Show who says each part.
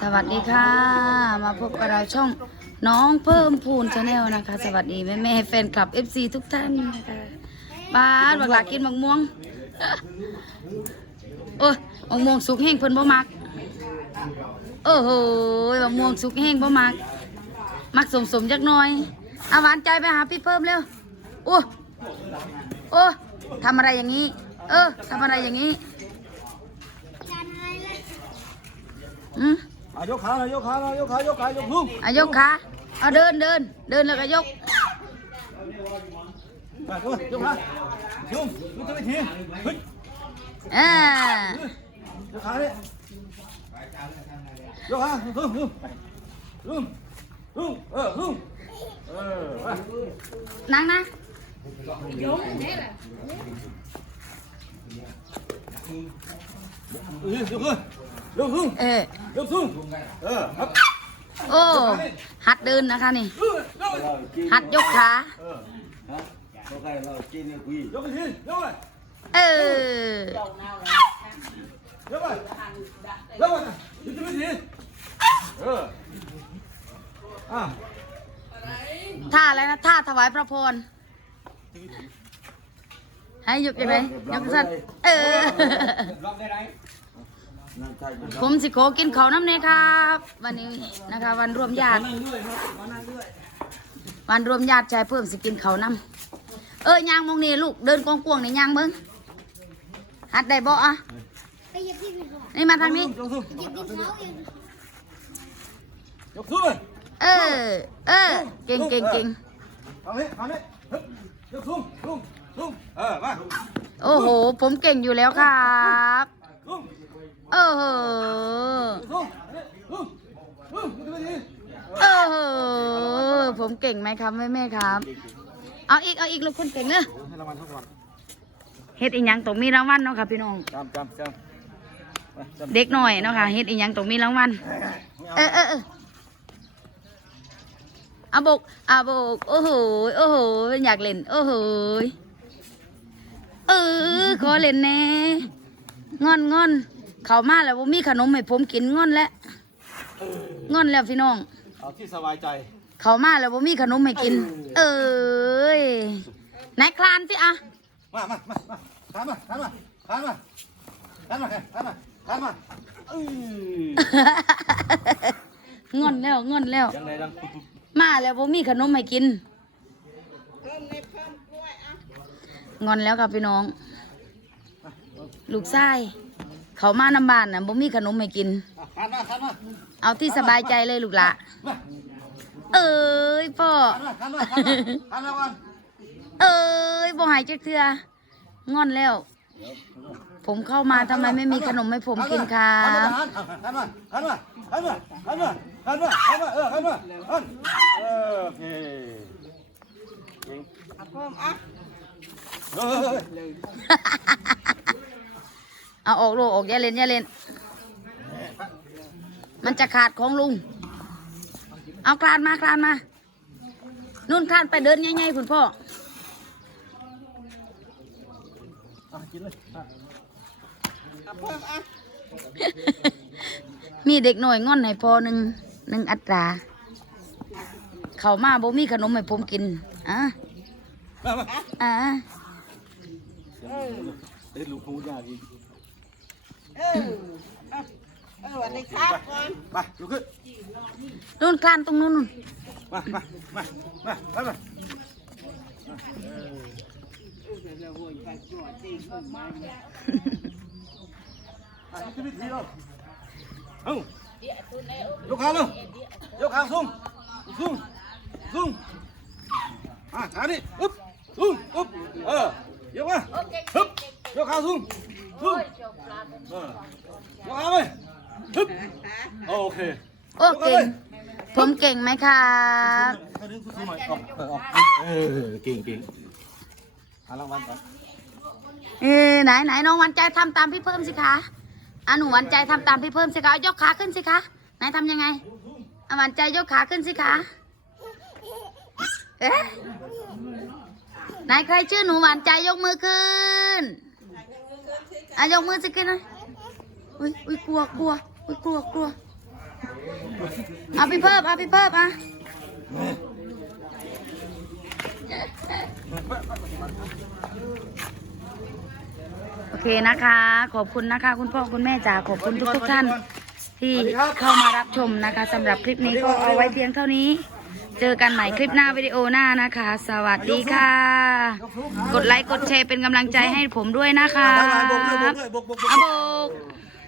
Speaker 1: สวัสดีค่ะ มาพบกับเราช่องน้องเพิ่มพูนชาแนลนะคะ สวัสดีแม่แม่แฟนคลับ FC ทุกท่านนะคะบ้านบักหลากินมะม่วงโอ้ยมะม่วงสุกแห้งเพิ่นบ่มักโอ้โหมะม่วงสุกแห้งบ่มัก มักสมสมจักหน่อยเอาหวานใจไปหาพี่เพิ่มเร็วโอ้โอ้ทำอะไรอย่างนี้ เออทำอะไรอย่างนี้ อืม
Speaker 2: อะยกขาหน่อยยกขาหน่อยยกขายกขายกพุ่ง
Speaker 1: อายกขาเอาเดินเดินเดินแล้วก็ยก
Speaker 2: ไปยกยกขายุ่งยุ่งตัวไปทีเฮ้ย
Speaker 1: อ่าย
Speaker 2: กขาดิยกขาพุ่งพุ่งพุ่งพุ่งเออพุ่งเออไป
Speaker 1: นั่งนะ
Speaker 2: เออยกขึ้นย กพุ่ง
Speaker 1: เออย
Speaker 2: กพุ่งเออครับ
Speaker 1: โอ้ หัดเดินนะคะนี่
Speaker 2: เออ
Speaker 1: หัดยกขา
Speaker 2: เออฮะยกไปเรากินเนี่ยคุยยกไปทียกไป
Speaker 1: เออย
Speaker 2: กไปยกไปยกไปทีเอออะ
Speaker 1: ท่าอะไรนะ ท่าถวายพระพร ให้ยกยังไงยกสั้นเออ
Speaker 2: นั่งใช่ไหม
Speaker 1: ผมสิโคกินข้าวน้ำเนี่ยครับ วันนี้นะคะ วันรวมญาติ
Speaker 2: นั่งด้วยครับมานั่งด้วย
Speaker 1: วันรวมญาติชายเพิ่มสิกินเขาวน้ำเอ้ยยางมองนี่ลูกเดินกวงๆนี่ยางเบิ้งหัดได้บ่อะ
Speaker 3: ไปหยิบที่ผิดก่อน
Speaker 1: นี่มาทางนี้
Speaker 2: ยกสู้
Speaker 3: หยิบดินเขาเอง
Speaker 2: ยกสู้เลย
Speaker 1: เออ เออ เก่งเก่งเก่ง
Speaker 2: เอานี้เอานี้ฮึบยกสู้สู้สู้เออมา
Speaker 1: โอ้โห ผมเก่งอยู่แล้วครับ
Speaker 2: สู้
Speaker 1: เออเออผมเก่งไหมครับแม่แม่ครับ เอาอีกเอาอีกลูกคนเก่งเนอะ
Speaker 2: ให้รางวัลทุกวัน
Speaker 1: เฮ็ดอีหยังต้องมีรางวัลเนาะค่ะพี่น้อง
Speaker 2: จำจำจำ
Speaker 1: เด็กหน่อยเนาะค่ะเฮ็ดอีหยังต้องมีรางวัลเออเออเอออาบกอาบกโอ้โหโอ้โหอยากเล่น โอ้โหเออขอเล่นแน่งอนงอน เขามาแล้วบ่มีขนมให้ผมกินงอนแล้วงอนแล้วพี่น้อง
Speaker 2: เอาที่สบายใจ
Speaker 1: เขามาแล้วบ่มีขนมให้กิน เอ้ยไหนคลานสิอะ
Speaker 2: มามามามาทานมาทานมาทานมาทานมาทานมาทานมาเอ้ย
Speaker 1: งอนแล้วงอนแล้ว
Speaker 2: ยังไงดังปุ๊บปุ๊บ
Speaker 1: มาแล้วบ่มีขนมให้กินงอนแล้วค่ะพี่น้อง ลูกชาย เขามานำบ้านน่ะบ่มีขนมให้กิน
Speaker 2: อะทานมาทานมา
Speaker 1: เอาที่สบายใจเลยลูกละ
Speaker 2: มา
Speaker 1: เอ้ยพ่อ
Speaker 2: ทานมาทานมาทานมาทานมาก่อน
Speaker 1: เอ้ยบ่หายจักเทื่องอนแล้ว ผมเข้ามาทำไมไม่มีขนมให้ผมกินครับ
Speaker 2: ทานมาทานมาทานมาทานมาทานมาทานมาเออทานมาทานเออโอเคเก่งเพิ่มอะเฮ้ย
Speaker 1: เอาออกลูกออกอย่าเล่นอย่าเล่น มันจะขาดของลุง เอาคลานมาคลานมานู่นคลานไปเดินง่ายๆคุณพ่อ
Speaker 2: อะกินเลยอะ
Speaker 1: มีเด็กหน่อยง่อนให้พอหนึ่งหนึ่งอัตรา เขามาบ่มีขนมให้ผมกินอะ
Speaker 2: มามา
Speaker 1: อะ
Speaker 2: เด็ดลูกพูดยากอีก
Speaker 4: เออเอาเออสวันนี้ครับก่อน
Speaker 2: มาลุกขึ้น
Speaker 1: นู่นคลานตรงนู้นนู่น
Speaker 2: มา มา มา มามามาอะนี่คือวิธีเราเอ้ายกขาเลยยกขาสูงสูงสูงอะขาดิอึ๊บสูงอึ๊บเออยกมาฮึบยกขาสูง สูงเออยกขาไปฮึบโอเค
Speaker 1: โอ้เก่ง ผมเก่งไหมครับ
Speaker 2: ให้ดึงสูงๆหน่อยออกเออออกเออเก่งเก่งหารางวัลก่อน
Speaker 1: เออไหนไหนน้องหวันใจทำตามพี่เพิ่มสิคะอะหนูหวันใจทำตามพี่เพิ่มสิคะเอายกขาขึ้นสิคะไหนทำยังไงอะหวันใจยกขาขึ้นสิคะเอ๊ะไหนใครชื่อหนูหวานใจยกมือขึ้น อะยกมือสิขึ้นหน่อยอุ้ยอุ้ยกลัวกลัวอุ้ยกลัวกลัวเอาพี่เพิ่มเอาพี่เพิ่มอะโอเคนะคะ ขอบคุณนะคะ คุณพ่อคุณแม่จ๋าขอบคุณทุกทุกท่าน ที่เข้ามารับชมนะคะสำหรับคลิปนี้ก็เอาไว้เพียงเท่านี้ เจอกันใหม่คลิปหน้าวิดีโอหน้านะคะ สวัสดีค่ะ กดไลค์กดแชร์เป็นกำลังใจให้ผมด้วยนะคะ
Speaker 2: บกด้วยบกด้วยบกบกบก
Speaker 1: อาโบก